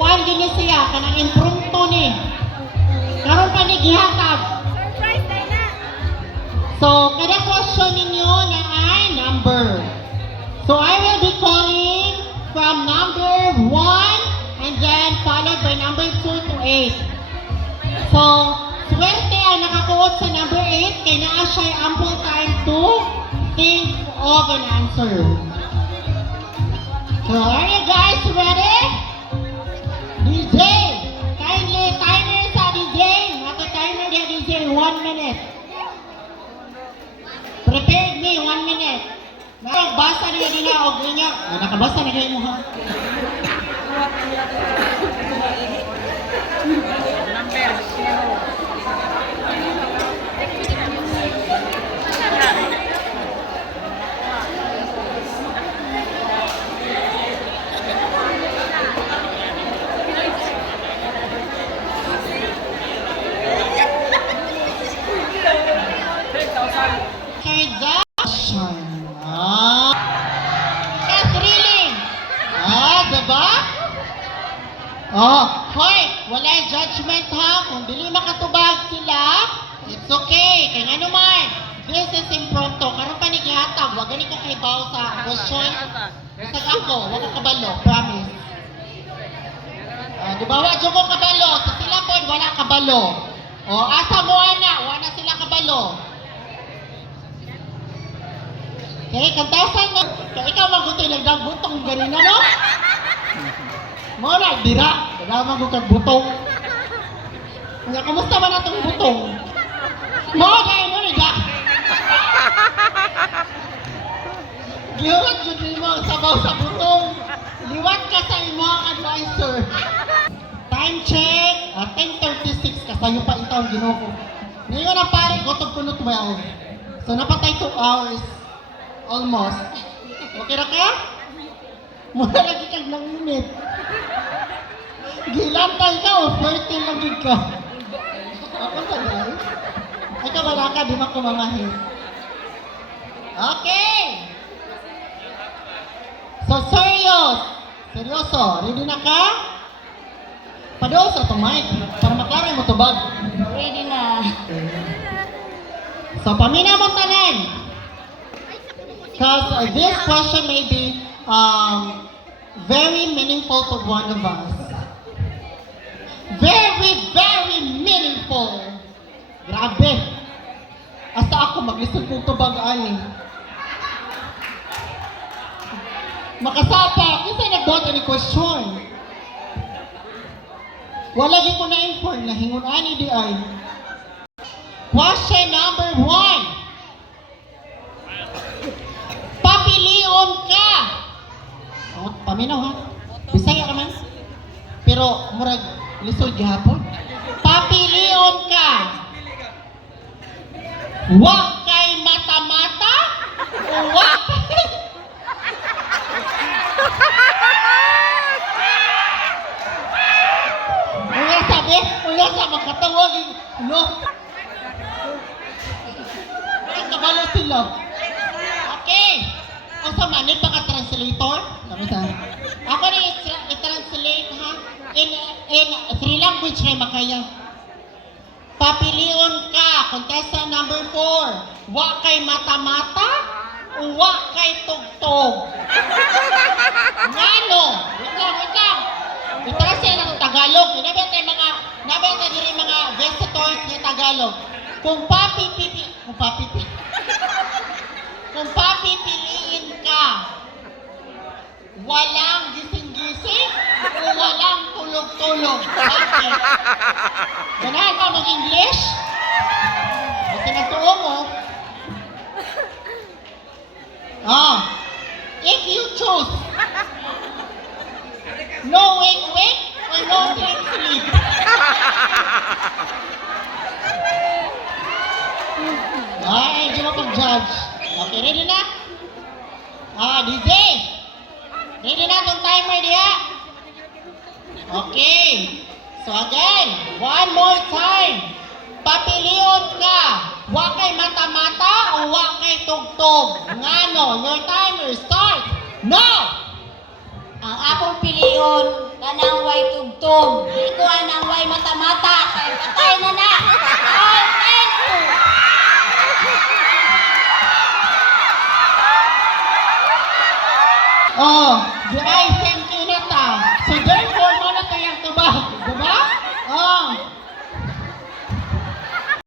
kuan gini siya kanang impromptu ni. Karon pa ni gihatag. So, kada question ninyo na ay number. So, I will be calling from number 1 and then followed by number 2 to 8. So, swerte ang nakakuot sa number 8 kaya naa siya ample time to think of an answer. So, are you guys ready? DJ, kindly timer sa DJ. Ako timer niya DJ, 1 minute. Prepared me, 1 minute. Basa niya nila o ganyan. Nakabasa na kayo mo ha? Transaction. Thrilling. Diba? Hoy, wala judgment ha. Kung dili makatubag sila, it's okay. Kaya nga naman, this is impromptu. Karon pa ni gihatag, wag gani ko kaibaw sa question. Sa ako, wag ko kabalo, promise. Diba, wag ko kabalo. Sa sila po, wala kabalo. Asa mo ana, wala sila kabalo. Okay, kantasan na. Kaya ikaw magutoy nagdagbutong ganina, no? Mo na, dira. Kaya magutag butong. Kaya, kamusta ba na itong butong? Mo, dahil mo, niga. Gihurat yun mo ang sabaw sa butong. Liwat ka sa imo ang advisor. Time check. 10:36 ka. Sa'yo pa itaw, ginoko. Ngayon ang pare, gotog kunot ba ako? So, napatay 2 hours. Almost. Okay na ka? Muna lagi kang nanginit. Gilantay ka o 14 lagi ka. Ako sa guys. Ay ka wala ka, di ba kumamahin? Okay. So, seryoso. Ready na ka? Padaw sa mic para maklaray mo tubag. Ready na. So, pamina mo tanan. Because this question may be very meaningful to one of us. Very, very meaningful. Grabe. Hasta ako mag-listen kong tubag-ani. Makasapa, kasi nag-bota ni question. Wala din ko na-inform na hingun-ani di ay. Question number 1. Papilion ka. Paminaw ha. Bisaya naman. Pero murag lisod gihapon. Papilion ka. Wa kay mata-mata o wa kay Uya sa makatawag. No. Ang kabalo sila. Okay. Ang sa manit pa ka translator? Ako na i-translate ha. In 3 language kay makaya. Papilion ka. Contestant number 4. Wa kay mata-mata o wa kay tugtog? Ngano? Wait lang. I-translate ng Tagalog. Nabenta diri mga visitors ng Tagalog. Kung papipiliin ka, walang gising-gising o walang tulog-tulog. Bakit? Ganahan ka mag-English? Kasi nagtuo mo. If you choose no wake or no sleep. Ay, di mo pag-judge. Okay, ready na? DJ. Ready na itong timer diya? Okay. So again, one more time. Papilion ka. Wa kay mata-mata o wa kay tugtog? Ngano? Your timer start now! Ang akong piliyon, Kanang way tugtog. Di ko anang way mata-mata. Kaya patay na na. Ay, thank you. Oh, di ay